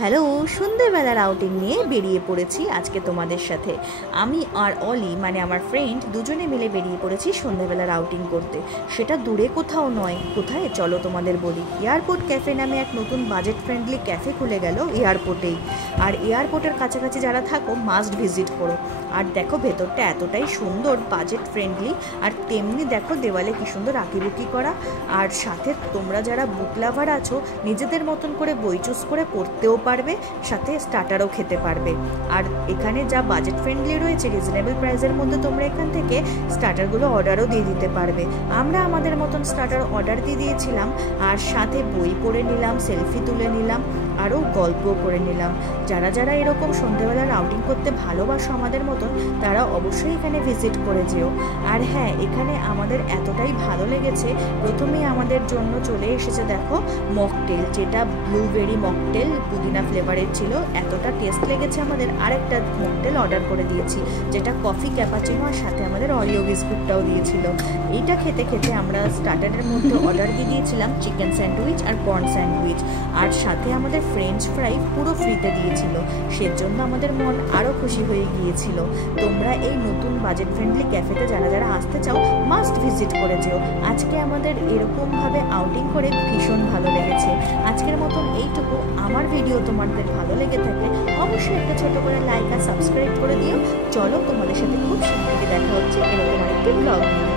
Hello, সন্ধ্যেবেলার outing নিয়ে বেরিয়ে পড়েছি আজকে তোমাদের সাথে। আমি আর অলি মানে আমার ফ্রেন্ড দুজনে মিলে বেরিয়ে পড়েছি সন্ধ্যেবেলার আউটিং করতে। সেটা দূরে কোথাও নয়, কোথায় চলো তোমাদের বলি। এয়ারপোর্ট ক্যাফে নামে এক নতুন বাজেট ফ্রেন্ডলি ক্যাফে খুলে গেল এয়ারপোর্টেই। আর এয়ারপোর্টের কাছাকাছি যারা থাকো মাস্ট ভিজিট করো। আর দেখো ভেতরটা এতটাই সুন্দর, বাজেট ফ্রেন্ডলি, আর তেমনি দেখো দেওয়ালে কি সুন্দর আঁকিবুকি করা। আর সাথে তোমরা যারা বুক লাভার আছো নিজেদের মতন করে বই চুজ করে পড়তেও পারবে, সাথে স্টার্টারও খেতে পারবে। আর এখানে যা বাজেট ফ্রেন্ডলি রয়েছে, রিজনেবল প্রাইসের মধ্যে তোমরা এখান থেকে স্টার্টারগুলো অর্ডারও দিয়ে দিতে পারবে। আমরা আমাদের মতন স্টার্টার অর্ডার দিয়ে দিয়েছিলাম, আর সাথে বই পড়ে নিলাম, সেলফি তুলে নিলাম, আরও গল্পও করে নিলাম। যারা যারা এরকম সন্ধ্যেবেলার আউটিং করতে ভালোবাসো আমাদের মতন, তারা অবশ্যই এখানে ভিজিট করে যেও। আর হ্যাঁ, এখানে আমাদের এতটাই ভালো লেগেছে, প্রথমেই আমাদের জন্য চলে এসেছে দেখো মকটেল, যেটা ব্লুবেরি মকটেল পুদিনা ফ্লেভারের ছিল। এতটা টেস্ট লেগেছে আমাদের, আরেকটা মকটেল অর্ডার করে দিয়েছি, যেটা কফি ক্যাপাচিনো আর সাথে আমাদের অরিও বিস্কুটটাও দিয়েছিল। এইটা খেতে খেতে আমরা স্টার্টারের মধ্যে অর্ডার দিয়ে দিয়েছিলাম চিকেন স্যান্ডউইচ আর কর্ন স্যান্ডউইচ, আর সাথে আমাদের ফ্রেঞ্চ ফ্রাই পুরো ফ্রিতে দিয়েছিল। সেজন্য আমাদের মন আরও খুশি হয়ে গিয়েছিল। তোমরা এই নতুন বাজেট ফ্রেন্ডলি ক্যাফেতে যারা যারা আসতে চাও মাস্ট ভিজিট করে যেও। আজকে আমাদের এরকমভাবে আউটিং করে ভীষণ ভালো লেগেছে। আজকের মতন এইটুকু। আমার ভিডিও তোমাদের ভালো লেগে থাকলে অবশ্যই একটা ছোট করে লাইক আর সাবস্ক্রাইব করে দিও। চলো, তোমাদের সাথে খুব শীঘ্রই দেখা হচ্ছে এরকম আরেকটি ব্লগ নিয়ে।